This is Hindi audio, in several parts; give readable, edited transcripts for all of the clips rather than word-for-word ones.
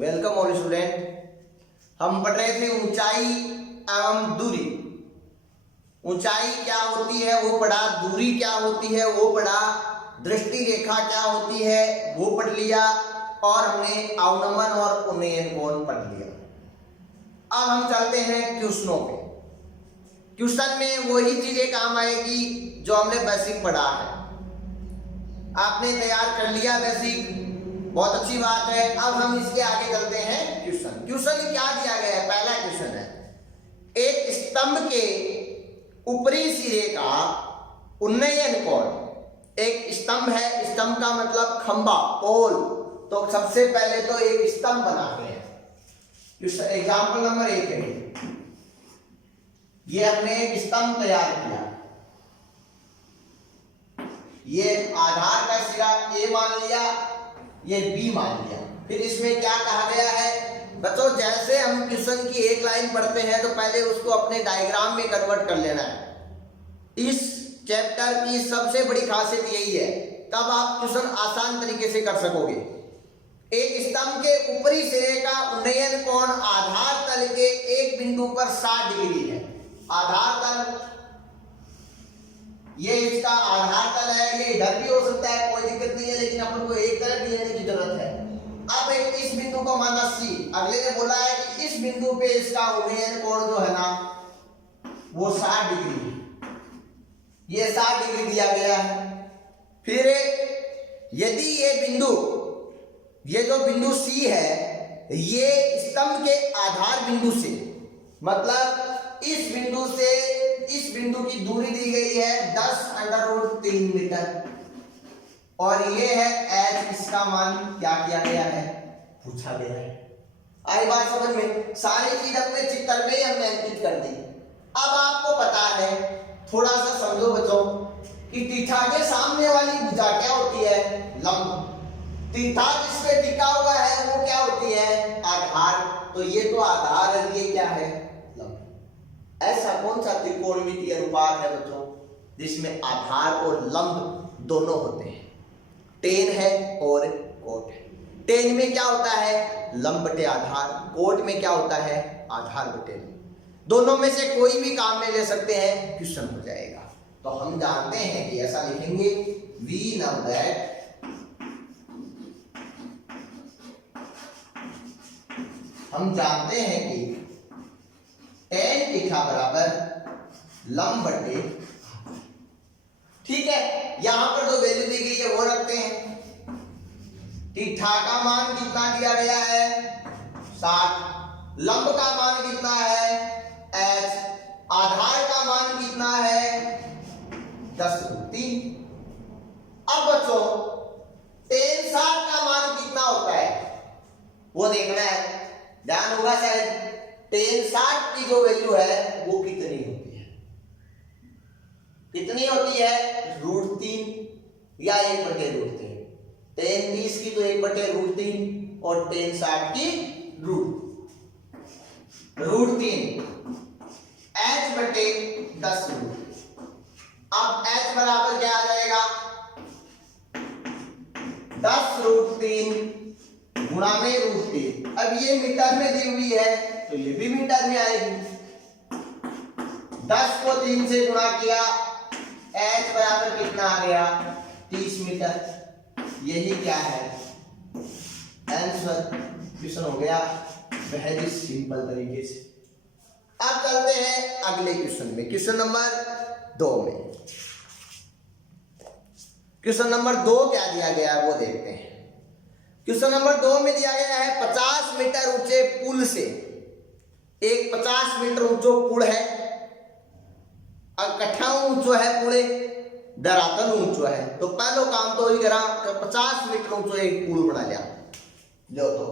Welcome all student. हम पढ़ रहे थे ऊंचाई एवं दूरी। ऊंचाई क्या होती है वो पढ़ा, दूरी क्या होती है वो पढ़ा, दृष्टि रेखा क्या होती है वो पढ़ लिया और हमने अवनमन और उन्नयन कोण पढ़ लिया। अब हम चलते हैं क्वेश्चनों पे। क्वेश्चन में वही चीजें काम आएगी जो हमने बेसिक पढ़ा है। आपने तैयार कर लिया बेसिक, बहुत अच्छी बात है। अब हम इसके आगे चलते हैं क्वेश्चन। क्वेश्चन क्या दिया गया है? पहला क्वेश्चन है, एक स्तंभ के ऊपरी सिरे का उन्नयन कोण। एक स्तंभ है, स्तंभ का मतलब खंबा, पोल। तो सबसे पहले तो एक स्तंभ बनाते हैं। एग्जाम्पल नंबर 1 है, ये हमने एक स्तंभ तैयार किया। ये आधार का सिरा A मान लिया, ये B मान लिया। फिर इसमें क्या कहा गया है बच्चों, जैसे हम क्वेश्चन की एक लाइन पढ़ते हैं तो पहले उसको अपने डायग्राम में कन्वर्ट कर लेना है। इस चैप्टर की सबसे बड़ी खासियत यही है, तब आप क्वेश्चन आसान तरीके से कर सकोगे। एक स्तंभ के ऊपरी सिरे का उन्नयन कोण आधार तल के एक बिंदु पर 60 डिग्री है। आधार तल, ये इसका आधार तल है, ये इधर भी हो सकता है, कोई दिक्कत नहीं है, लेकिन अपन को एक तरफ भी लेने की जरूरत है। अब एक इस बिंदु को माना C, अगले ने बोला है कि इस बिंदु पे इसका उन्नयन कोण जो है ना वो 60 डिग्री है। ये 60 डिग्री दिया गया है। फिर यदि ये बिंदु, ये जो बिंदु C है, ये स्तंभ के आधार बिंदु से, मतलब इस बिंदु से इस बिंदु की दूरी दी गई है 10√3 मीटर, और ये है h, इसका मान क्या किया गया है, पूछा गया है। आई बात समझ में? सारी चीज अपने चित्र में हमने अंकित कर दी। अब आपको पता है, थोड़ा सा समझो बच्चों, कि तीथा के सामने वाली भुजा क्या होती है, लंब। तीथा जिस पे टिका हुआ है वो क्या होती है, आधार। तो ये तो आधार है, ये क्या है, लंब। ऐसा कौन सा त्रिकोणमितीय अनुपात है बच्चों जिसमें आधार और लंब दोनों होते हैं? टेन है और कोट है। टेन में क्या होता है, लंब बटे आधार। कोट में क्या होता है, आधार बटे लंब। दोनों में से कोई भी काम में ले सकते हैं, क्वेश्चन हो जाएगा। तो हम जानते हैं कि ऐसा लिखेंगे, वी नो दैट हम जानते हैं कि टेन थीटा बराबर लंब बटे, ठीक है। यहां पर जो वैल्यू दी गई है वो रखते हैं। थीटा का मान कितना दिया गया है, 60। लंब का मान कितना है, h। आधार का मान कितना है, 10√3। अब बच्चों tan 60 का मान कितना होता है वो देखना है, ध्यान होगा शायद। tan 60 की जो वैल्यू है वो कितनी होती है, कितनी होती है, √3 या 1/√3। tan 20 की तो 1/√3 और tan 60 की √3, h/10√3। अब h बराबर क्या आ जाएगा, 10√3 गुणा में √3। अब ये मीटर में दी हुई है तो ये भी मीटर में आएगी। 10 को 3 से गुणा किया, h बराबर कितना आ गया, 30 मीटर। यही क्या है, आंसर। क्वेश्चन हो गया बहुत ही सिंपल तरीके से। अब चलते हैं अगले क्वेश्चन में, क्वेश्चन नंबर 2 में। क्वेश्चन नंबर 2 क्या दिया गया है वो देखते हैं। क्वेश्चन नंबर 2 में दिया गया है, 50 मीटर ऊंचे पुल से, एक 50 मीटर ऊंचो पुल है, कट्ठा ऊंचो है, पुले धरातल ऊंचो है। तो पहलो काम तो ही करा, 50 मीटर ऊंचो एक पुल बना लिया। जो तो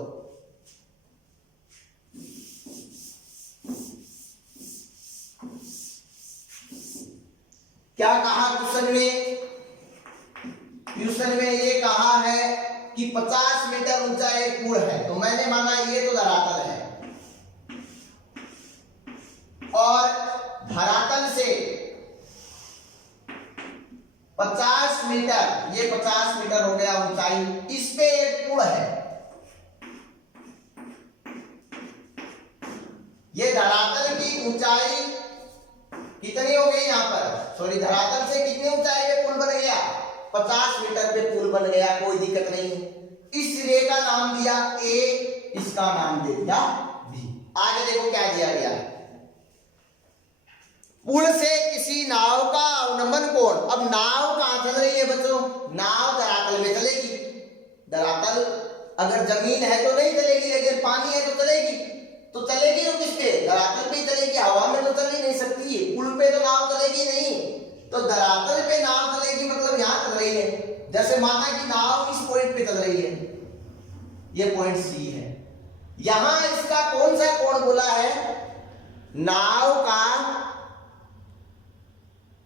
क्या कहा क्वेश्चन में, क्वेश्चन में ये कहा है कि 50 मीटर ऊंचा एक पुल है। तो मैंने माना ये तो धरातल है, और धरातल से 50 मीटर, ये 50 मीटर हो गया ऊंचाई, इस पे एक पुल है। ये धरातल की ऊंचाई कितनी हो गई यहाँ पर, सॉरी धरातल से कितनी ऊंचाई पे पुल बन गया, 50 मीटर पे पुल बन गया, कोई दिक्कत नहीं है। इस रे का नाम दिया ए, इसका नाम दे दिया बी। आगे देखो क्या दिया गया, पुल से किसी नाव का अवनमन कोण। अब नाव कहां चल रही है बच्चों, नाव धरातल में चलेगी। धरातल अगर जमीन है तो नहीं चलेगी, लेकिन पानी है तो चलेगी। तो चलेगी तो किस पे, धरातल पे चलेगी, हवा में तो चल ही नहीं सकती है, पुल पे तो नाव चलेगी नहीं। तो धरातल पे नाव चलेगी, मतलब यहां चल रही है। जैसे माना कि नाव इस पॉइंट पे चल रही है, ये पॉइंट सी है। यहां इसका कौन सा कोण बोला है, नाव का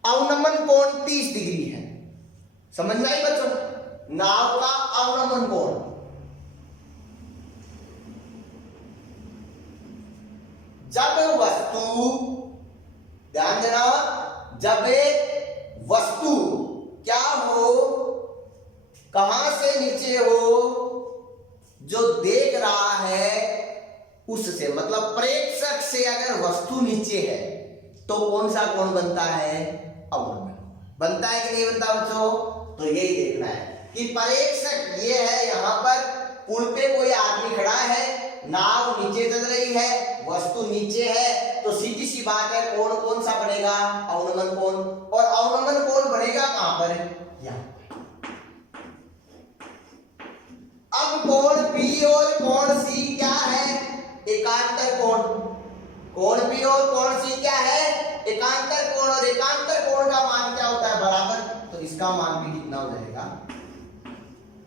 अवनमन कोण 30 डिग्री है। समझ में आई बच्चों, नाव का अवनमन कोण। जब वस्तु, ध्यान देना, जब एक वस्तु क्या हो, कहां से नीचे हो, जो देख रहा है उससे, मतलब प्रेक्षक से अगर वस्तु नीचे है तो कौन सा कोण बनता है, अवनमन बनता है कि नहीं बनता बच्चों। तो यही देखना है कि प्रेक्षक ये है, यहां पर पुल पे कोई आदमी खड़ा है, नाव नीचे चल रही है, वस्तु नीचे है, तो सीधी सी बात है कोण कौन सा बनेगा, अवनमन कोण। और अवनमन कोण बनेगा कहां पर, यहां। अब कोण पी और कोण सी क्या है, एकांतर कोण। कोण पी और कोण सी क्या है, एकांतर कोण। और एकांतर कोण का मान क्या होता है, बराबर। तो इसका मान भी कितना हो जाएगा,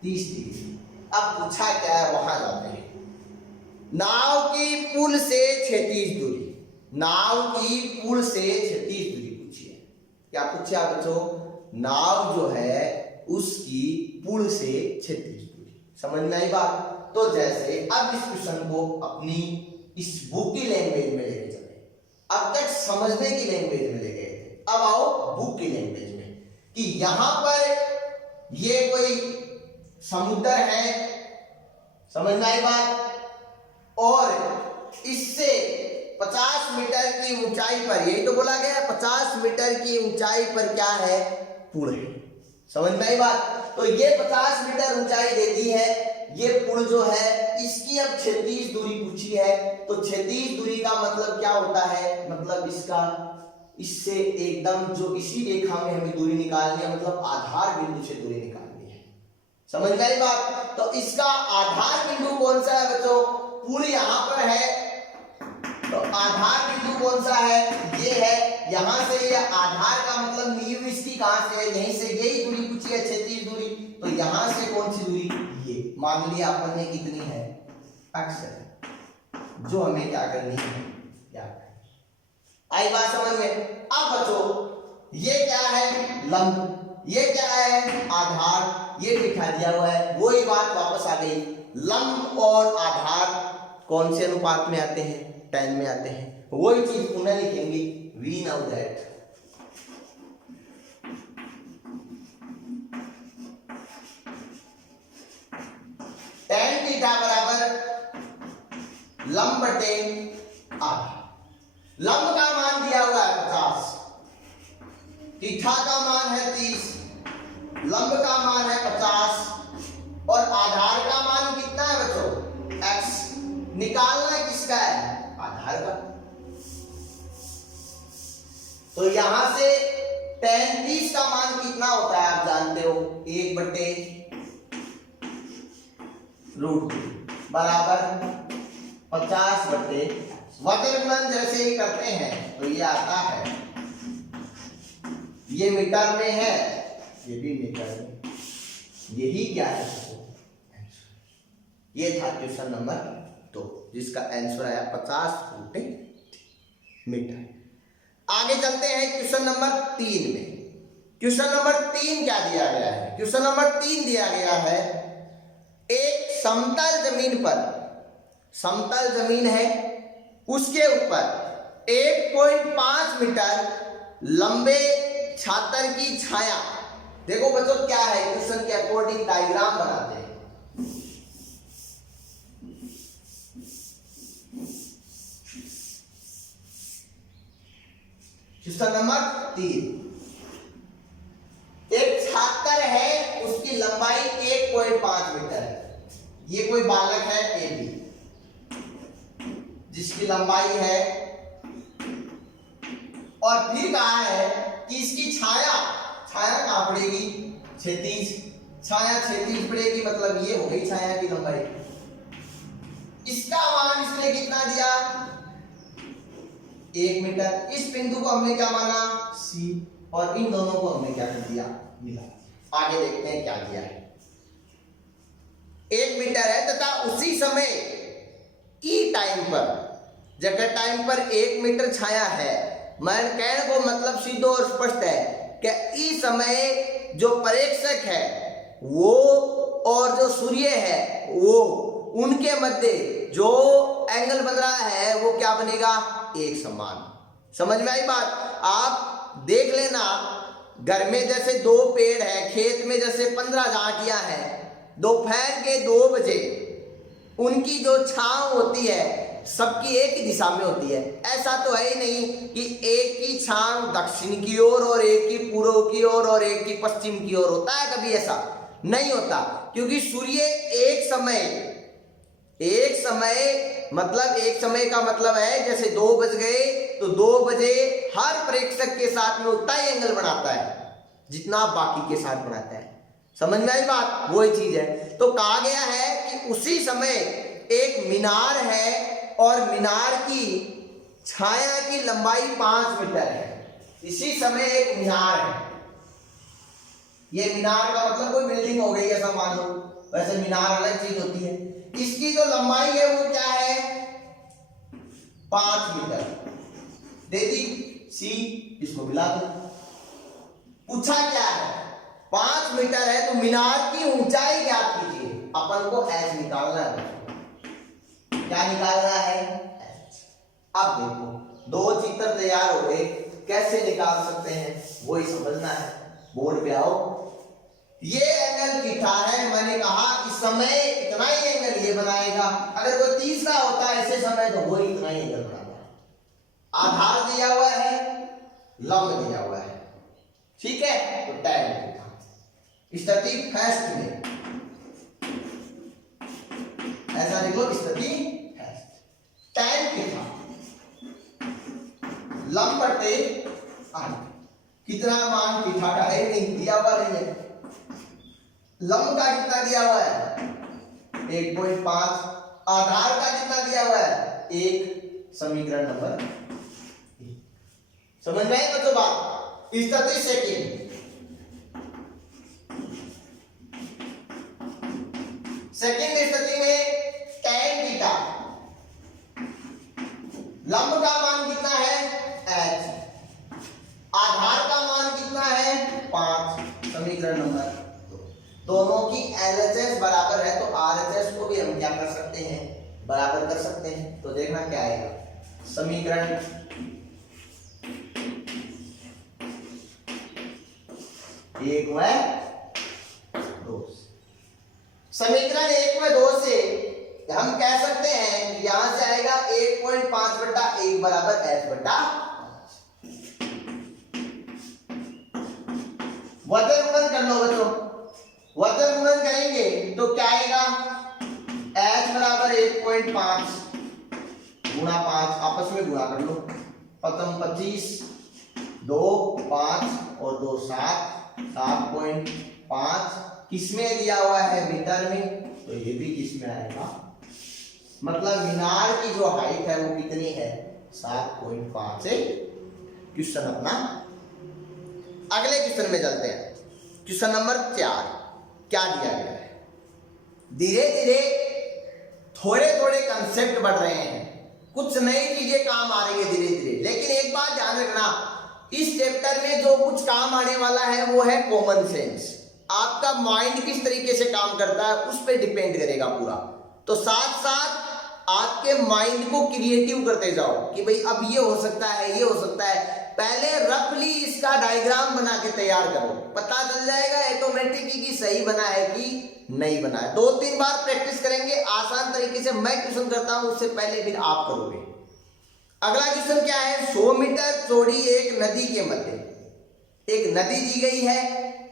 30 डिग्री। अब पूछा क्या है, वहां जाते हैं। नाव की पुल से क्षैतिज दूरी, नाव की पुल से क्षैतिज दूरी पूछिए। क्या पूछा बच्चों, नाव जो है उसकी पुल से क्षैतिज दूरी। समझ में आई बात। तो जैसे अब इस क्वेश्चन को अपनी इस बुक की लैंग्वेज में लेके चले। अब तक समझने की लैंग्वेज में ले गए थे, अब आओ बुक की लैंग्वेज में, कि यहां पर ये कोई समुद्र है, समझ में आई बात। और इससे 50 मीटर की ऊंचाई पर, यही तो बोला गया 50 मीटर की ऊंचाई पर क्या है, पुल है। समझ में आई बात। तो ये 50 मीटर ऊंचाई देती है, ये पुल जो है इसकी अब क्षैतिज दूरी पूछी है। तो क्षैतिज दूरी का मतलब क्या होता है, मतलब इसका इससे एकदम जो इसी रेखा में हमें दूरी निकालनी है, मतलब आधार बिंदु से दूरी निकालनी है। समझ में आई बात। तो इसका आधार बिंदु कौन सा है बच्चों, पुल यहां पर है, तो आधार बिंदु कौन सा है, ये है। यहां से ये आधार का मतलब नींव इसकी कहां से है, यहीं से, यही दूरी पूछी है, क्षैतिज दूरी। तो यहां से कौन सी दूरी, ये मान लिया अपन ने कितनी है, x है, जो हमें क्या करनी है, क्या करनी। आई बात समझ में। अब बच्चों ये क्या है, लंब, ये क्या है, आधार, ये दिखा दिया हुआ है। वही बात वापस आ गई, लंब और आधार कौन से अनुपात में आते हैं, 10 में आते हैं। वही चीज पुनः लिखेंगे, we now that tan theta बराबर लंब बटे आधार। लंब का मान दिया हुआ है 50, थीटा का मान है 30, लंब का मान है 50 और आधार का मान कितना है बच्चों, x। निकालना किसका है, आधार का। तो यहां से tan 30 का मान कितना होता है आप जानते हो, 1 बटे √2 बराबर 50 बटे वज्र गुणन जैसे ही करते हैं तो ये आता है, ये मीटर में है, ये भी मीटर में। यही क्या है, ये था क्वेश्चन नंबर 2 जिसका आंसर आया 50 मीटर। आगे चलते हैं क्वेश्चन नंबर 3 में। क्वेश्चन नंबर 3 क्या दिया गया है, क्वेश्चन नंबर 3 दिया गया है, एक समतल जमीन पर, समतल जमीन है, उसके ऊपर 1.5 मीटर लंबे छात्र की छाया। देखो बच्चों क्या है, क्वेश्चन के अकॉर्डिंग डायग्राम बनाते हैं। क्वेश्चन नंबर 3, एक छात्र है, उसकी लंबाई 1.5 मीटर है। ये कोई बालक है ए बी, जिसकी लंबाई है, और फिर कहा है कि इसकी छाया कहां पड़ेगी, क्षैतिज, छाया क्षैतिज पड़ेगी, मतलब ये हो गई छाया की लंबाई। इसका मान इसने कितना दिया, 1 मीटर। इस बिंदु को हमने क्या माना, सी, और इन दोनों को हमने क्या कर दिया, मिला। आगे देखते हैं क्या दिया है। 1 मीटर है तथा उसी समय ई टाइम पर, जगह टाइम पर 1 मीटर छाया है। मैं कहने को मतलब सीधो और स्पष्ट है कि ई समय जो प्रेक्षक है वो और जो सूर्य है वो, उनके मध्य जो एंगल बन रहा है वो क्या बनेगा, एक समान। समझ में आई बात? आप देख लेना, घर में जैसे 2 पेड़ है, खेत में जैसे 15 झांकियां हैं, दोपहर के 2 बजे उनकी जो छांव होती है सबकी एक ही दिशा में होती है। ऐसा तो है ही नहीं कि एक की छांव दक्षिण की ओर और एक की पूर्व की ओर और एक की पश्चिम की ओर, होता है कभी ऐसा? नहीं होता, क्योंकि सूर्य एक समय का मतलब है जैसे 2 बज गए तो 2 बजे हर प्रेक्षक के साथ में उतना ही एंगल बनाता है जितना बाकी के साथ बनाता है। समझ में आई बात? वही चीज है। तो कहा गया है कि उसी समय एक मीनार है और मीनार की छाया की लंबाई 5 मीटर है। इसी समय एक मीनार है, ये मीनार का मतलब कोई बिल्डिंग हो गई ऐसा मान लो, वैसे मीनार अलग चीज होती है। इसकी जो लंबाई है वो क्या है, 5 मीटर दे दी सी, इसको मिला दो। पूछा क्या है, 5 मीटर है तो मीनार की ऊंचाई ज्ञात कीजिए। अपन को एच निकालना है। क्या निकालना है, एच। अब देखो 2 चित्र तैयार हो गए, कैसे निकाल सकते हैं वही समझना है। बोर्ड पे आओ। ये एंगल थीटा है, मैंने कहा इस समय इतना ही एंगल ये बनाएगा। अगर कोई तीसरा होता है ऐसे समय तो वो इतना ही एंगल बनाएगा। आधार दिया हुआ है, लंब दिया हुआ है, ठीक है। तो tan थीटा स्थिति फर्स्ट में ऐसा लिख लो, स्थिति फर्स्ट tan थीटा लंब बटे r। कितना मान थीटा का है, नहीं दिया हुआ नहीं है। लंब का कितना दिया हुआ है, 1.5। आधार का कितना दिया हुआ है, 1। समीकरण नंबर 1। समझ में आई बच्चों बात? स्थिति सेकंड, सेकंड स्थिति में tan थीटा लंब का मान कितना है, h। आधार का मान कितना है, 5। समीकरण नंबर 2। दोनों की LHS बराबर है तो RHS को भी हम क्या कर सकते हैं, बराबर कर सकते हैं। तो देखना क्या आएगा, समीकरण 1 व 2। समीकरण 1 व 2 से हम कह सकते हैं यहां से आएगा 1.5 बटा 1 बराबर h बटा। वजन गुणन कर लो बच्चों, वजन गुणन करेंगे तो क्या आएगा, h बराबर 1.5 गुणा 5, आपस में गुणा कर लो। प्रथम 25, 2 5 और 2 7, 7.5 किसमें दिया हुआ है, मीटर में, तो ये भी किसमें आएगा। मतलब मीनार की जो हाइट है वो कितनी है, 7.5 से। क्वेश्चन अपना अगले क्वेश्चन में चलते हैं। क्वेश्चन नंबर 4 क्या दिया गया है। धीरे धीरे थोड़े थोड़े कंसेप्ट बढ़ रहे हैं, कुछ नई चीजें काम आ रही है धीरे धीरे। लेकिन एक बात ध्यान रखना, इस चैप्टर में जो कुछ काम आने वाला है वो है कॉमन सेंस। आपका माइंड किस तरीके से काम करता है उस पर डिपेंड करेगा पूरा। तो साथ साथ आपके माइंड को क्रिएटिव करते जाओ कि भाई अब ये हो सकता है, ये हो सकता है। पहले रफली इसका डायग्राम बना के तैयार करो, पता चल जाएगा ऑटोमेटिक कि सही बना है कि नहीं बना है। 2-3 बार प्रैक्टिस करेंगे, आसान तरीके से मैं क्वेश्चन करता हूं उससे पहले फिर आप करोगे। अगला क्वेश्चन क्या है, 100 मीटर चौड़ी एक नदी के मध्य, एक नदी दी गई है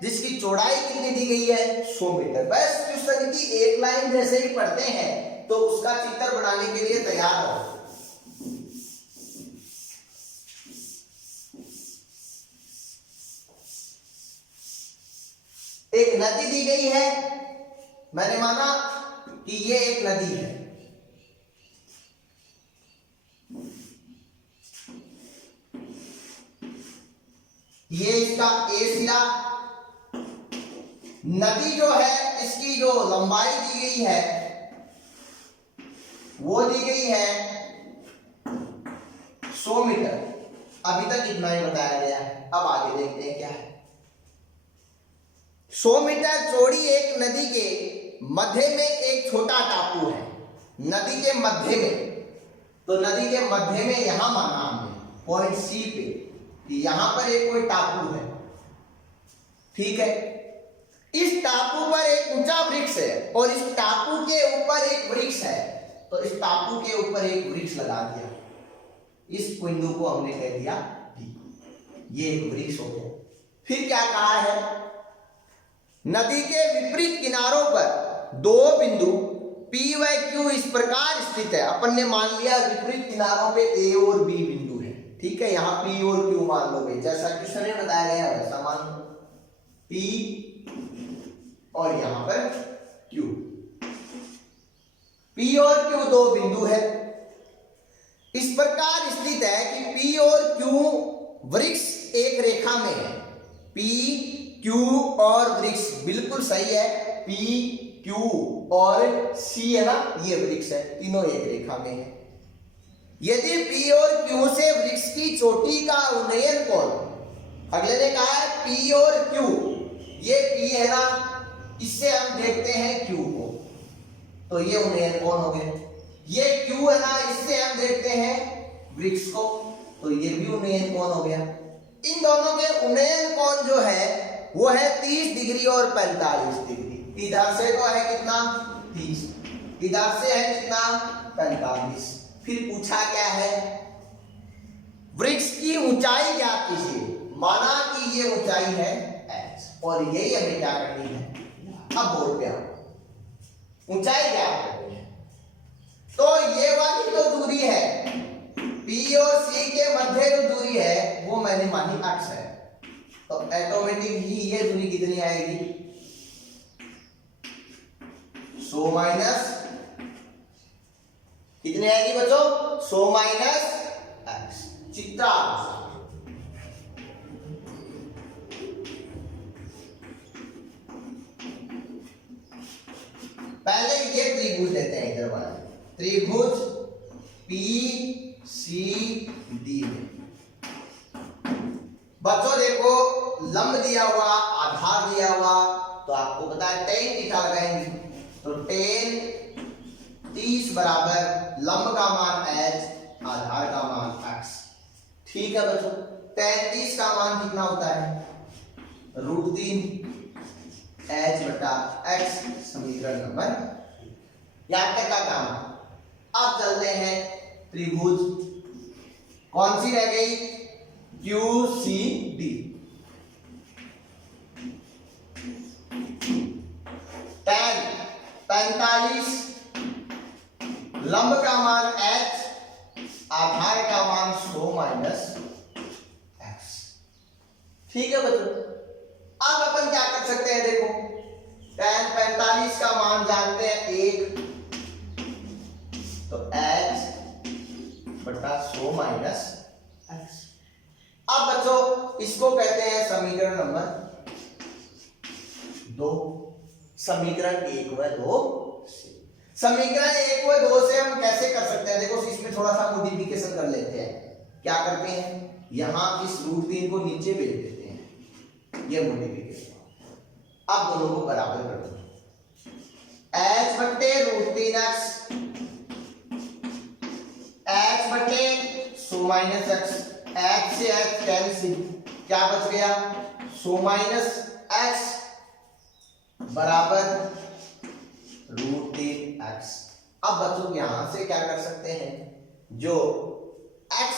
जिसकी चौड़ाई कितनी दी गई है, 100 मीटर। बस क्वेश्चन की एक लाइन जैसे ही पढ़ते हैं तो उसका चित्र बनाने के लिए तैयार हो। एक नदी दी गई है, मैंने माना कि ये एक नदी है, ये इसका ए सिरा, नदी जो है इसकी जो लंबाई दी गई है वो दी गई है 100 मीटर। अभी तक इतना ही बताया गया है, अब आगे देखते हैं क्या है। 100 मीटर चौड़ी एक नदी के मध्य में एक छोटा टापू है, नदी के मध्य में, तो नदी के मध्य में यहां माना हमने पॉइंट सी पे कि यहां पर एक कोई टापू है, ठीक है। इस टापू पर एक ऊंचा वृक्ष है और इस टापू के ऊपर एक वृक्ष है, तो इस टापू के ऊपर एक वृक्ष लगा दिया, इस बिंदु को हमने कह दिया डी, ये एक वृक्ष हो गया। फिर क्या कहा है, नदी के विपरीत किनारों पर दो बिंदु P व Q इस प्रकार स्थित है। अपन ने मान लिया विपरीत किनारों पे A और B बिंदु है, ठीक है। यहाँ P और Q मान लोगे, जैसा क्वेश्चन में बताया गया वैसा मान लो, P और यहाँ पर Q। P और Q दो बिंदु है, इस प्रकार स्थित है कि P और Q वृक्ष एक रेखा में है। P Q और वृक्ष बिल्कुल सही है, P Q और C है ना, ये वृक्ष है, तीनों एक रेखा में है। यदि P और Q से वृक्ष की चोटी का उन्नयन कोण, अगले ने कहा है P और Q, ये P है ना, इससे हम देखते हैं Q को, तो ये उन्नयन कोण हो गए। ये Q है ना, इससे हम देखते हैं वृक्ष को, तो ये भी उन्नयन कोण हो गया। इन दोनों के उन्नयन कोण जो है वो है 30 डिग्री और 45 डिग्री। इधर से तो है कितना 30, इधर से है कितना 45। फिर पूछा क्या है, वृक्ष की ऊंचाई ज्ञात कीजिए। माना कि ये ऊंचाई है h और यही हमें क्या करनी है, अब बोर्ड पे आओ, ऊंचाई ज्ञात करनी है। तो ये वाली तो दूरी है, P और C के मध्य जो दूरी है वो मैंने मानी x है, तो ऑटोमेटिक ही ये दूरी कितनी आएगी, 100 माइनस कितनी आएगी बच्चों, 100 माइनस x। चित्रा पहले ये त्रिभुज लेते हैं, इधर बनाए त्रिभुज PCD में। बच्चों देखो लंब दिया हुआ, आधार दिया हुआ, तो आपको पता है tan थीटा लगाएंगे, तो tan 30 बराबर लंब का मान h, आधार का मान x, ठीक है बच्चों। tan 30 का मान कितना होता है, √3 h बटा x, समीकरण नंबर याद तक का काम। अब चलते हैं त्रिभुज, कौन सी रह गई, QCD। tan 45, लंब का मान h, आधार का मान 100 माइनस x, ठीक है बच्चों। अब अपन क्या कर सकते हैं, देखो tan 45 का मान जानते हैं 1, तो h बटा 100 माइनस x। अब बच्चों इसको कहते हैं समीकरण नंबर 2, समीकरण 1 व 2 से। समीकरण 1 व 2 से हम कैसे कर सकते हैं, देखो इसमें थोड़ा सा मॉडिफिकेशन कर लेते हैं। क्या करते हैं, यहां इस √3 को नीचे भेज देते हैं, ये मॉडिफिकेशन। अब दोनों को बराबर कर दो, h बटे √3x, h बटे 100 माइनस x, x से h कैंसिल, क्या बच गया 100 माइनस x बराबर √3x। अब बच्चों यहां से क्या कर सकते हैं, जो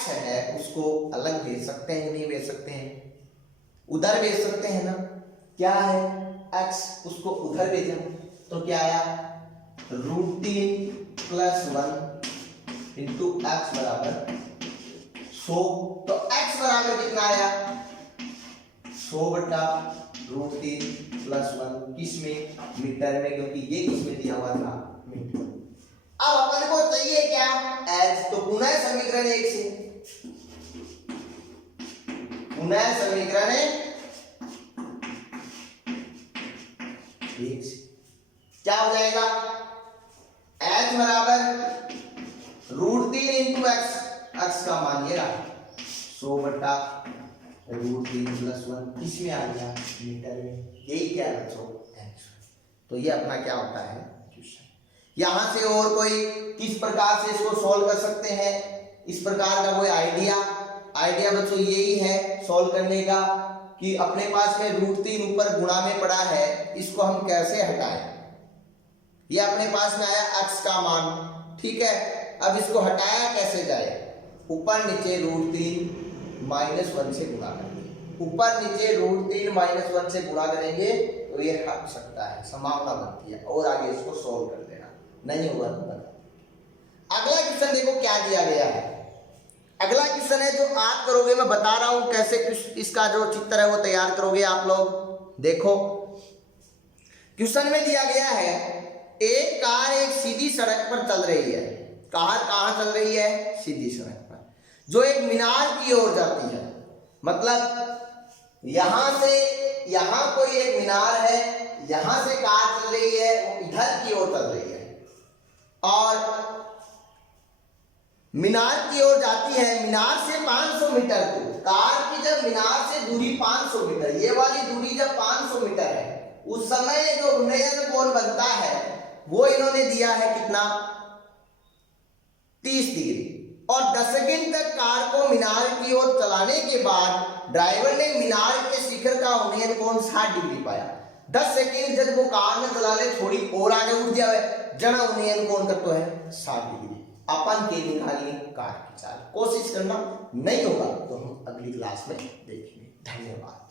x है उसको अलग भेज सकते हैं, नहीं भेज सकते हैं, उधर भेज सकते हैं ना। क्या है x, उसको उधर भेजा तो क्या आया √3 + 1 इंटू x बराबर 100। तो x बराबर कितना आया 100 बटा √3 + 1 किसमें मीटर में, क्योंकि ये किसमें दिया हुआ था मीटर। अब अपन को चाहिए क्या h, तो पुनः समीकरण 1 से, पुनः समीकरण 1 से क्या हो जाएगा h बराबर √3 इंटू x, x का मान ये रहा 100 बटा √3 + 1 किसमें आ गया मीटर में, यही क्या बच्चों तो ये अपना क्या होता है क्वेश्चन। यहां से और कोई किस प्रकार से इसको सॉल्व कर सकते हैं, इस प्रकार का कोई आइडिया बच्चों यही है सॉल्व करने का कि अपने पास में √3 ऊपर गुणा में पड़ा है, इसको हम कैसे हटाएं। ये अपने पास में आया x का मान, ठीक है। अब इसको हटाया कैसे जाए, ऊपर नीचे √3 - 1 से गुणा करेंगे, ऊपर नीचे √3 - 1 से गुणा करेंगे तो ये हट सकता है, संभावना बनती है, और आगे इसको सॉल्व कर देना, नहीं होगा तो बता। अगला क्वेश्चन देखो क्या दिया गया है। अगला क्वेश्चन है जो आप करोगे, मैं बता रहा हूं कैसे इसका जो चित्र है वो तैयार करोगे आप लोग। देखो क्वेश्चन में दिया गया है एक कार एक सीधी सड़क पर चल रही है। कार कहां चल रही है, सीधी सड़क पर, जो एक मीनार की ओर जाती है। मतलब यहां से यहां कोई एक मीनार है, यहां से कार चल रही है, वो इधर की ओर चल रही है और मीनार की ओर जाती है। मीनार से 500 मीटर दूर, कार की जब मीनार से दूरी 500 मीटर, ये वाली दूरी जब 500 मीटर है, उस समय जो उन्नयन कोण बनता है वो इन्होंने दिया है कितना 30 डिग्री। और 10 सेकंड तक कार को मीनार की ओर चलाने के बाद ड्राइवर ने मीनार के शिखर का उन्नयन कोण 60 डिग्री पाया। 10 सेकंड जब वो कार में चला ले, थोड़ी और आगे उठ जाए, जना उन्नयन कोण करते है 60 डिग्री। अपन के निकालिए कार की चाल, कोशिश करना, नहीं होगा तो हम अगली क्लास में देखेंगे। धन्यवाद।